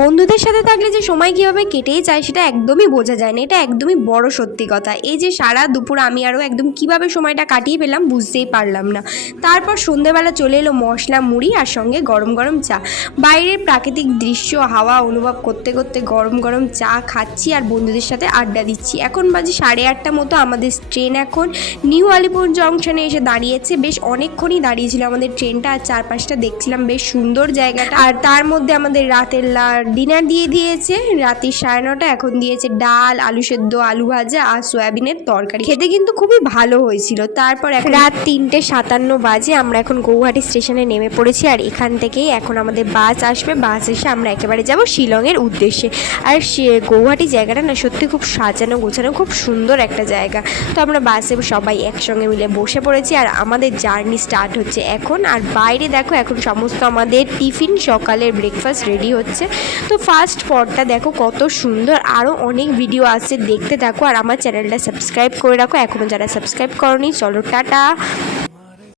বন্ধুদের সাথে থাকলে যে সময় কীভাবে কেটেই যায় সেটা একদমই বোঝা যায় না, এটা একদমই বড় সত্যি কথা। এই যে সারা দুপুর আমি আরও একদম কীভাবে সময়টা কাটিয়ে পেলাম বুঝতেই পারলাম না। তারপর সন্ধেবেলা চলে এলো মশলা মুড়ি আর সঙ্গে গরম গরম চা। বাইরের প্রাকৃতিক দৃশ্য হাওয়া অনুভব করতে করতে গরম গরম চা খাচ্ছি আর বন্ধুদের সাথে আড্ডা দিচ্ছি। এখন বাজে 8:30 মতো। আমাদের ট্রেন এখন নিউ আলিপুর জংশনে এসে দাঁড়িয়েছে। বেশ অনেকক্ষণই দাঁড়িয়েছিল আমাদের ট্রেনটা, আর চারপাশটা দেখছিলাম, বেশ সুন্দর জায়গাটা। আর তার মধ্যে আমাদের রাতের ডিনার দিয়ে দিয়েছে রাত্রি 9:30। এখন দিয়েছে ডাল, আলু সেদ্ধ, আলু ভাজা আর সয়াবিনের তরকারি। খেতে কিন্তু খুবই ভালো হয়েছিল। তারপর রাত 3:57 বাজে। আমরা এখন গৌহাটি স্টেশনে নেমে পড়েছি, আর এখান থেকেই এখন আমাদের বাস আসবে। বাস এসে আমরা একেবারে যাব শিলংয়ের উদ্দেশ্যে। আর গৌহাটি জায়গাটা না সত্যি খুব সাজানো গোছানো, খুব সুন্দর একটা জায়গা। তো আমরা বাসে সবাই একসঙ্গে মিলে বসে পড়েছি, আর আমাদের জার্নি স্টার্ট হচ্ছে এখন। আর বাইরে দেখো এখন সমস্ত আমাদের টিফিন, সকালের ব্রেকফাস্ট রেডি হচ্ছে। তো ফার্স্ট স্পটটা দেখো কত সুন্দর। আরও অনেক ভিডিও আসছে, দেখতে থাকো। আর আমার চ্যানেলটা সাবস্ক্রাইব করে রাখো এখনও যারা সাবস্ক্রাইব করোনি। চলো টাটা।